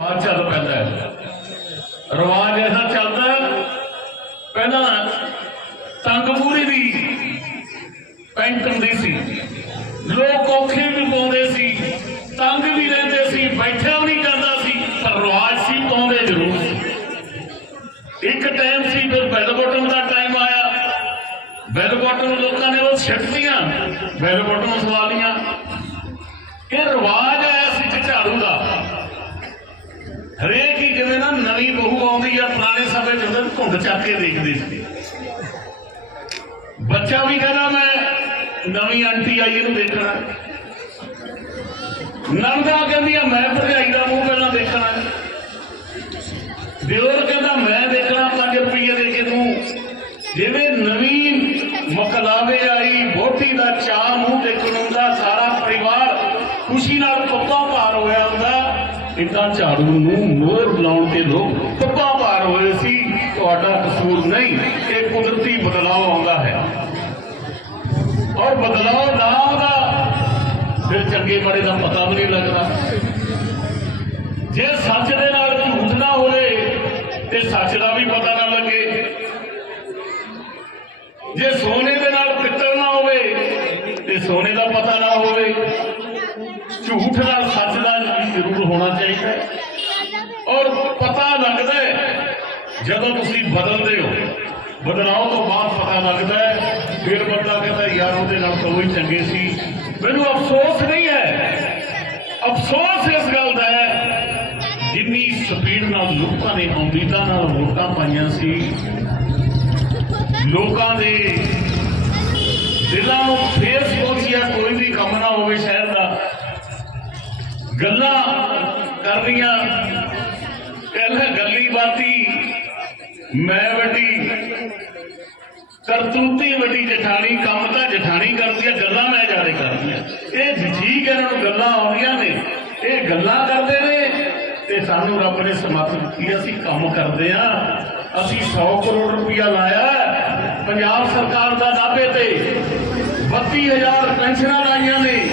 ਆ ਚੱਲ ਪੈਂਦਾ ਹੈ। ਰਿਵਾਜ ਐਸਾ ਚੱਲਦਾ ਹੈ, ਪਹਿਲਾਂ ਤੰਗਪੂਰੀ ਦੀ ਪੈਂਟ ਹੁੰਦੀ ਸੀ। ਲੋਕ ਔਖੇ ਵੀ ਪਾਉਂਦੇ ਸੀ ਤੰਗ ਵੀ ਰਹਿੰਦੇ ਸੀ ਬੈਠਿਆ ਵੀ ਨਹੀਂ ਜਾਂਦਾ ਸੀ ਪਰ ਰਿਵਾਜ ਸੀ ਪਾਉਂਦੇ ਜ਼ਰੂਰ ਸੀ। ਇੱਕ ਟਾਈਮ ਸੀ ਫਿਰ ਬੈਲ ਬਟਨ ਦਾ ਟਾਈਮ ਆਇਆ। ਬੈਲ ਬਟਨ ਲੋਕਾਂ ਨੇ ਉਹ ਛੱਡਤੀਆਂ ਬੈਲ ਬਟਨ ਸਵਾ ਲੀਆਂ ਇਹ ਰਿਵਾਜ ਆਇਆ ਸੀ ਕਿ ਝਾੜੂ ਦਾ ਹਰੇਕ ਹੀ ਜਿਵੇਂ ਨਾ ਨਵੀਂ ਬਹੂ ਆਉਂਦੀ ਆ ਪੁਰਾਣੇ ਸਮੇਂ ਚ ਹੁੰਦੇ ਘੁੰਡ ਚੱਕ ਕੇ ਦੇਖਦੇ ਸੀ। ਬੱਚਾ ਵੀ ਕਹਿੰਦਾ, ਮੈਂ ਨਵੀਂ ਆਂਟੀ ਆਈ, ਇਹਨੂੰ ਦੇਖਣਾ ਨੰਦਾ ਕਹਿੰਦੀ ਆ, ਮੈਂ ਭਰਜਾਈ ਦਾ ਮੂੰਹ ਪਹਿਲਾਂ ਦੇਖਣਾ ਦਿਓਰ ਕਹਿੰਦਾ, ਮੈਂ ਦੇਖਣਾ 5 ਰੁਪਏ ਦੇ ਕੇ ਤੂੰ। ਜਿਵੇਂ ਨਵੀਂ ਮਕਲਾਵੇ ਆਈ, ਵੋਟੀ ਦਾ ਚਾਹ ਮੂੰਹ ਦੇਖਣ ਦਾ ਸਾਰਾ ਪਰਿਵਾਰ ਖੁਸ਼ੀ ਨਾਲ ਇਦਾਂ ਝਾੜੂ ਨੂੰ ਮੋਰ ਲਾਉਣ ਤੇ ਲੋਕ ਪੱਪਾ ਭਾਰ ਹੋਏ ਸੀ। ਤੁਹਾਡਾ ਕਸੂਰ ਨਹੀਂ, ਇਹ ਕੁਦਰਤੀ ਬਦਲਾਅ ਆਉਂਦਾ ਹੈ। ਔਰ ਬਦਲਾਅ ਨਾ ਆਉਂਦਾ ਫਿਰ ਚੰਗੇ ਮਾੜੇ ਦਾ ਪਤਾ ਵੀ ਨਹੀਂ ਲੱਗਦਾ। ਜੇ ਸੱਚ ਦੇ ਨਾਲ ਝੂਠ ਨਾ ਹੋਵੇ, ਤੇ ਸੱਚ ਦਾ ਵੀ ਪਤਾ ਨਾ ਲੱਗੇ। ਜੇ ਸੋਨੇ ਦੇ ਨਾਲ ਪਿੱਤਲ ਨਾ ਹੋਵੇ, ਤੇ ਸੋਨੇ ਦਾ ਪਤਾ ਨਾ ਜ਼ਰੂਰ ਹੋਣਾ ਚਾਹੀਦਾ ਹੈ। ਔਰ ਪਤਾ ਲੱਗਦਾ ਹੈ, ਜਦੋਂ ਤੁਸੀਂ ਬਦਲਦੇ ਹੋ ਬਦਲਾਅ ਤੋਂ ਬਾਅਦ ਪਤਾ ਲੱਗਦਾ ਹੈ, ਫਿਰ ਬੰਦਾ ਕਹਿੰਦਾ, ਯਾਰ, ਉਹਦੇ ਨਾਲ ਤਾਂ ਉਹ ਚੰਗੇ ਸੀ ਮੈਨੂੰ ਅਫਸੋਸ ਨਹੀਂ ਹੈ ਅਫਸੋਸ ਇਸ ਗੱਲ ਦਾ ਹੈ, ਜਿੰਨੀ ਸਪੀਡ ਨਾਲ ਲੋਕਾਂ ਨੇ ਉਮੀਦਾਂ ਨਾਲ ਵੋਟਾਂ ਪਾਈਆਂ ਸੀ, ਲੋਕਾਂ ਦੇ ਦਿਲਾਂ ਨੂੰ ਫੇਰ ਸੋਚਿਆ, ਕੋਈ ਵੀ ਕੰਮ ਗੱਲਾਂ ਕਰਨੀਆਂ ਕਹਿੰਦਾ ਗੱਲੀ ਬਾਤੀ, ਮੈਂ ਵੱਡੀ, ਕਰਤੂਤੀ ਵੱਡੀ, ਜਠਾਣੀ, ਕੰਮ ਤਾਂ ਜਠਾਣੀ ਕਰਦੀ ਆ, ਗੱਲਾਂ ਮੈਂ ਜ਼ਿਆਦਾ ਕਰਦੀ ਆ। ਇਹ ਠੀਕ ਹੈ ਇਹਨਾਂ ਨੂੰ ਗੱਲਾਂ ਆਉਂਦੀਆਂ ਨੇ। ਇਹ ਗੱਲਾਂ ਕਰਦੇ ਨੇ ਤੇ ਸਾਨੂੰ ਰੱਬ ਨੇ ਸਮਰਥ ਦਿੱਤੀ ਅਸੀਂ ਕੰਮ ਕਰਦੇ ਆ। ਅਸੀਂ 100 ਕਰੋੜ ਰੁਪਇਆ ਲਾਇਆ ਪੰਜਾਬ ਸਰਕਾਰ ਦਾ ਦਾਅਵੇ ਤੇ। 32000 ਪੈਨਸ਼ਨਾਂ ਲਾਈਆਂ ਨੇ।